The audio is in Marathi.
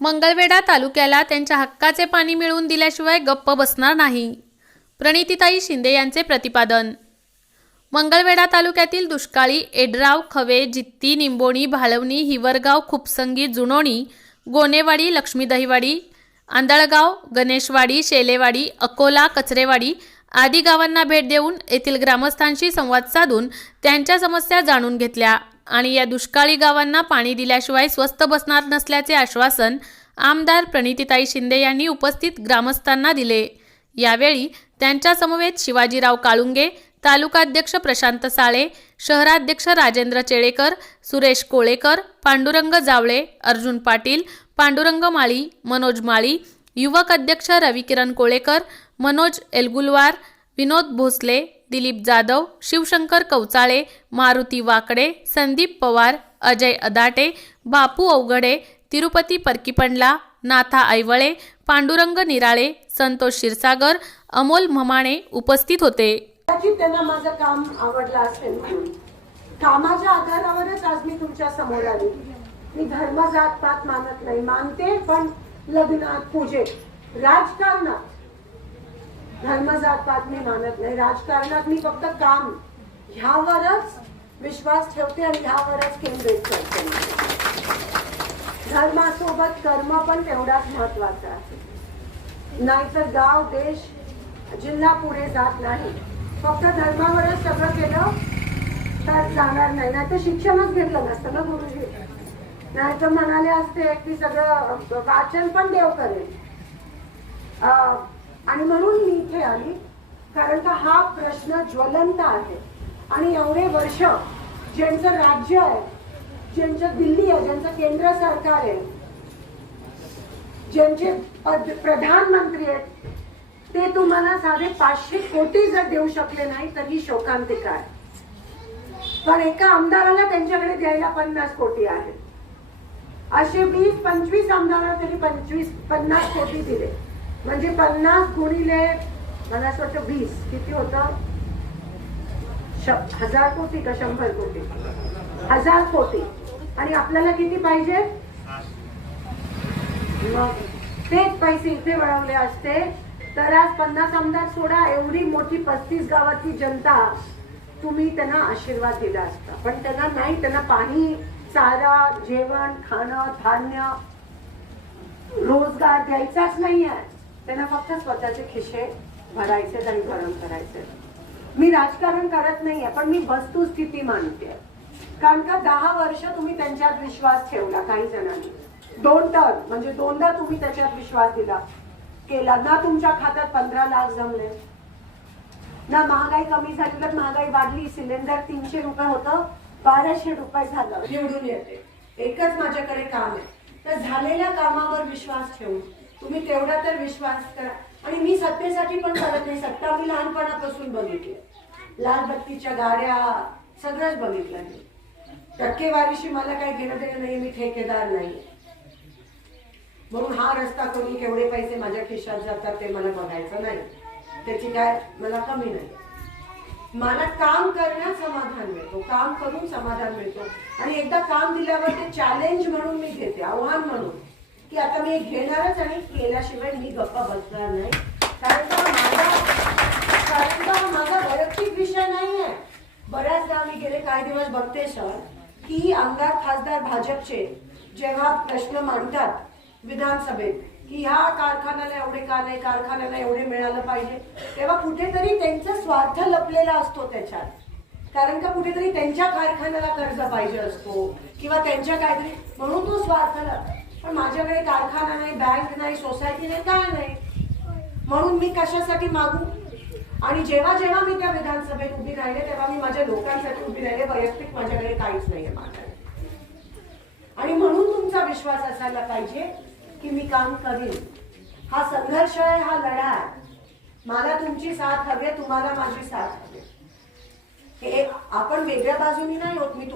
मंगळवेढा तालुक्याला त्यांच्या हक्काचे पाणी मिळवून दिल्याशिवाय गप्प बसणार नाही. प्रणितीताई शिंदे यांचे प्रतिपादन. मंगळवेढा तालुक्यातील दुष्काळी एडराव खवे जित्ती निंबोणी भाळवणी हिवरगाव खुपसंगी जुनोणी गोनेवाडी लक्ष्मी दहिवाडी आंधळगाव गणेशवाडी शेलेवाडी अकोला कचरेवाडी आदी गावांना भेट देऊन येथील ग्रामस्थांशी संवाद साधून त्यांच्या समस्या जाणून घेतल्या. आणि या दुष्काळी गावांना पाणी दिल्याशिवाय स्वस्त बसणार नसल्याचे आश्वासन आमदार प्रणितीताई शिंदे यांनी उपस्थित ग्रामस्थांना दिले. यावेळी त्यांच्यासमवेत शिवाजीराव काळुंगे तालुकाध्यक्ष प्रशांत साळे शहराध्यक्ष राजेंद्र चेळेकर सुरेश कोळेकर पांडुरंग जावळे अर्जुन पाटील पांडुरंग माळी मनोज माळी युवक अध्यक्ष रविकिरण कोळेकर मनोज एलगुलवार विनोद भोसले दिलीप जाधव शिवशंकर कवचाळे मारुती वाकडे संदीप पवार अजय अदाटे बापू अवघडे तिरुपती परकीपंडला नाथा ऐवळे पांडुरंग निराळे संतोष क्षीरसागर अमोल ममाणे उपस्थित होते. त्यांना माझं काम आवडलं असेल कामाच्या आधारावरच आज मी तुमच्यासमोर आली. मी धर्म जात पात मानत नाही मानते पण लग्नात पूजेत. राजकारणात धर्म जात पात मी मानत नाही. राजकारणात मी फक्त काम ह्यावरच विश्वास ठेवते आणि ह्यावरच केंद्रित करते. धर्मासोबत कर्म पण तेवढाच महत्त्वाचा आहे. नाहीतर गाव देश जिल्हा पुढे जात नाही. फक्त धर्मावरच सगळं केलं तर जाणार नाही. नाही तर शिक्षणच घेतलं नसतं ना गुरुजी? नाही तर म्हणाले असते की सगळं वाचन पण देव करेल. अं, आणि म्हणून मी इथे आली कारण का हा प्रश्न ज्वलंत आहे. आणि एवढे वर्ष ज्यांचं राज्य आहे ज्यांचं दिल्ली आहे ज्यांचं केंद्र सरकार आहे ज्यांचे प्रधानमंत्री आहेत ते तुम्हाला साधे पाचशे कोटी जर देऊ शकले नाही तर ही शोकांतिका आहे. पण एका आमदाराला त्यांच्याकडे द्यायला पन्नास कोटी आहेत. असे वीस पंचवीस आमदाराला त्यांनी पंचवीस पन्नास कोटी दिले. म्हणजे पन्नास गुणिले मला असं वाटतं वीस. किती होत? श- हजार कोटी का शंभर कोटी? हजार कोटी. आणि आपल्याला किती पाहिजे? मग तेच पैसे इथे वळवले असते. तर आज पन्नास आमदार सोडा. एवढी मोठी पस्तीस गावाची जनता तुम्ही त्यांना आशीर्वाद दिला असता. पण त्यांना नाही त्यांना पाणी चारा जेवण खाणं धान्य रोजगार द्यायचाच नाहीये. त्यांना फक्त स्वतःचे खिशे भरायचे आणि गरम करायचे. मी राजकारण करत नाहीये पण मी वस्तुस्थिती मानते. कारण का दहा वर्ष तुम्ही त्यांच्यात विश्वास ठेवला काही जणांनी. दोन टर्म म्हणजे दोनदा तुम्ही त्याच्यात विश्वास दिला. केला. ना तुमच्या खात्यात पंधरा लाख जमले. ना महागाई कमी झाली तर महागाई वाढली. सिलेंडर तीनशे रुपये होतं बाराशे रुपये झालं. निवडून येते. एकच माझ्याकडे काम आहे. तर झालेल्या कामावर विश्वास ठेवून तुम्ही तेवढा तर विश्वास करा. आणि मी सत्तेसाठी पण करत नाही. सत्ता मी लहानपणापासून बघितली लाल बत्तीच्या गाड्या सगळंच बघितलं मी. टक्केवारीशी मला काही घेणं देणं नाही. मी ठेकेदार नाही. म्हणून हा रस्ता करून केवढे पैसे माझ्या खिशात जातात ते मला बघायचं नाही. त्याची काय मला कमी नाही. मला काम करण्यात समाधान मिळतो. काम करून समाधान मिळतो. आणि एकदा काम दिल्यावर ते चॅलेंज म्हणून मी घेते. आव्हान म्हणून. की आता मी घेणारच आणि केल्याशिवाय मी गप्पा बसणार नाही. कारण का माझा कारण का माझा वैयक्तिक विषय नाही आहे बऱ्याचदा मी गेले काही दिवस बघते सर की आमदार खासदार भाजपचे जेव्हा प्रश्न मांडतात विधानसभेत की ह्या कारखान्याला एवढे का नाही कारखान्याला एवढे मिळालं पाहिजे तेव्हा कुठेतरी त्यांचा स्वार्थ लपलेला असतो त्याच्यात. कारण का कुठेतरी त्यांच्या कारखान्याला कर्ज पाहिजे असतो किंवा त्यांच्या काहीतरी म्हणून तो स्वार्थ लप पण माझ्याकडे कारखाना नाही बँक नाही सोसायटी नाही काय नाही. म्हणून मी कशासाठी मागू? आणि जेव्हा जेव्हा मी त्या विधानसभेत उभी राहिले तेव्हा मी माझ्या लोकांसाठी उभी राहिले. वैयक्तिक माझ्याकडे काहीच नाहीये माझ्याकडे आणि म्हणून तुमचा विश्वास असायला पाहिजे की मी काम करीन. हा संघर्ष आहे हा लढा आहे. मला तुमची साथ हवी तुम्हाला माझी साथ हवी हे आपण वेगळ्या बाजूनी नाही होत. मी